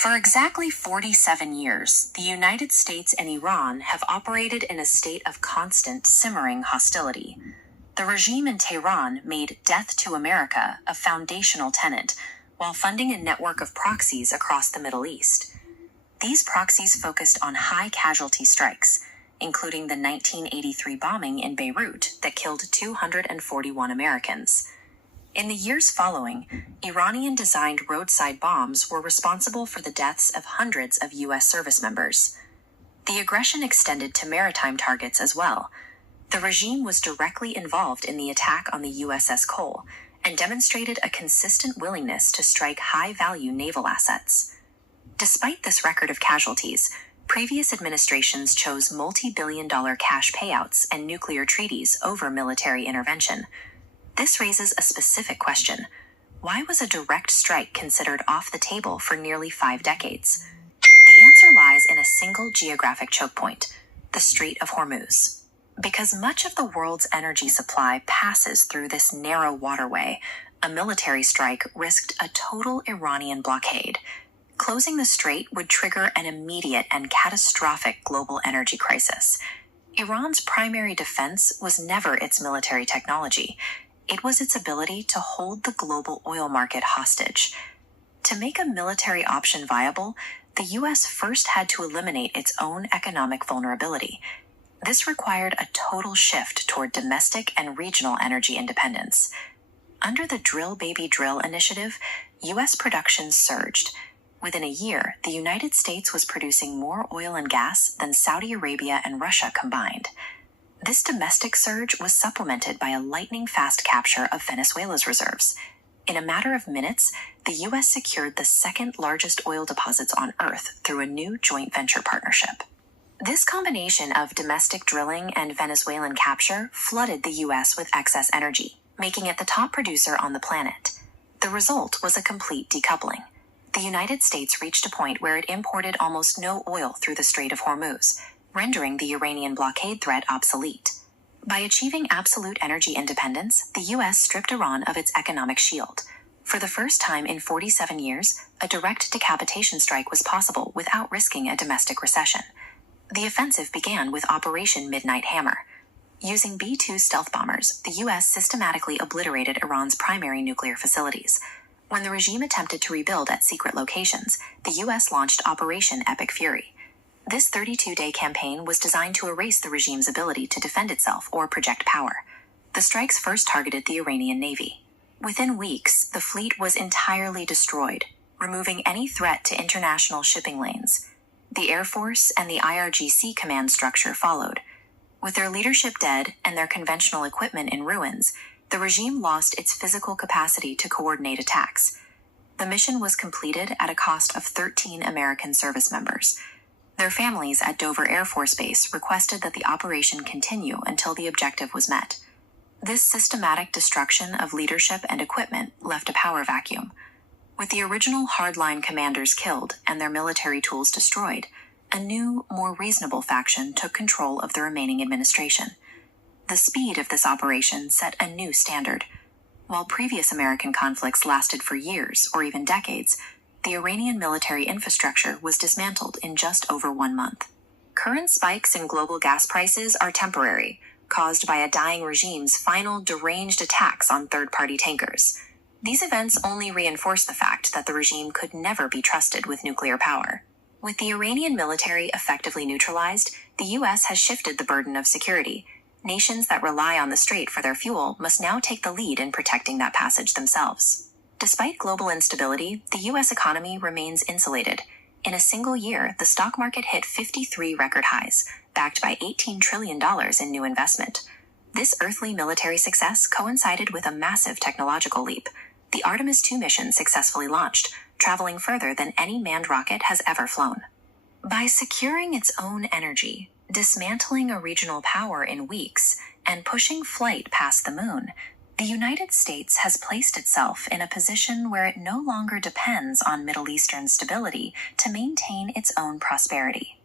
For exactly 47 years, the United States and Iran have operated in a state of constant simmering hostility. The regime in Tehran made death to America a foundational tenet, while funding a network of proxies across the Middle East. These proxies focused on high-casualty strikes, including the 1983 bombing in Beirut that killed 241 Americans. In the years following, Iranian-designed roadside bombs were responsible for the deaths of hundreds of U.S. service members. The aggression extended to maritime targets as well. The regime was directly involved in the attack on the USS Cole and demonstrated a consistent willingness to strike high-value naval assets. Despite this record of casualties, previous administrations chose multi-billion-dollar cash payouts and nuclear treaties over military intervention. This raises a specific question. Why was a direct strike considered off the table for nearly 5 decades? The answer lies in a single geographic choke point, the Strait of Hormuz. Because much of the world's energy supply passes through this narrow waterway, a military strike risked a total Iranian blockade. Closing the strait would trigger an immediate and catastrophic global energy crisis. Iran's primary defense was never its military technology. It was its ability to hold the global oil market hostage. To make a military option viable, the U.S. first had to eliminate its own economic vulnerability. This required a total shift toward domestic and regional energy independence. Under the Drill Baby Drill initiative, U.S. production surged. Within a year, the United States was producing more oil and gas than Saudi Arabia and Russia combined. This domestic surge was supplemented by a lightning-fast capture of Venezuela's reserves. In a matter of minutes, the U.S. secured the second-largest oil deposits on Earth through a new joint venture partnership. This combination of domestic drilling and Venezuelan capture flooded the U.S. with excess energy, making it the top producer on the planet. The result was a complete decoupling. The United States reached a point where it imported almost no oil through the Strait of Hormuz, rendering the Iranian blockade threat obsolete. By achieving absolute energy independence, the U.S. stripped Iran of its economic shield. For the first time in 47 years, a direct decapitation strike was possible without risking a domestic recession. The offensive began with Operation Midnight Hammer. Using B-2 stealth bombers, the U.S. systematically obliterated Iran's primary nuclear facilities. When the regime attempted to rebuild at secret locations, the U.S. launched Operation Epic Fury. This 32-day campaign was designed to erase the regime's ability to defend itself or project power. The strikes first targeted the Iranian Navy. Within weeks, the fleet was entirely destroyed, removing any threat to international shipping lanes. The Air Force and the IRGC command structure followed. With their leadership dead and their conventional equipment in ruins, the regime lost its physical capacity to coordinate attacks. The mission was completed at a cost of 13 American service members. Their families at Dover Air Force Base requested that the operation continue until the objective was met. This systematic destruction of leadership and equipment left a power vacuum. With the original hardline commanders killed and their military tools destroyed, a new, more reasonable faction took control of the remaining administration. The speed of this operation set a new standard. While previous American conflicts lasted for years or even decades, the Iranian military infrastructure was dismantled in just over 1 month. Current spikes in global gas prices are temporary, caused by a dying regime's final deranged attacks on third-party tankers. These events only reinforce the fact that the regime could never be trusted with nuclear power. With the Iranian military effectively neutralized, the U.S. has shifted the burden of security. Nations that rely on the strait for their fuel must now take the lead in protecting that passage themselves. Despite global instability, the U.S. economy remains insulated. In a single year, the stock market hit 53 record highs, backed by $18 trillion in new investment. This earthly military success coincided with a massive technological leap. The Artemis II mission successfully launched, traveling further than any manned rocket has ever flown. By securing its own energy, dismantling a regional power in weeks, and pushing flight past the moon, the United States has placed itself in a position where it no longer depends on Middle Eastern stability to maintain its own prosperity.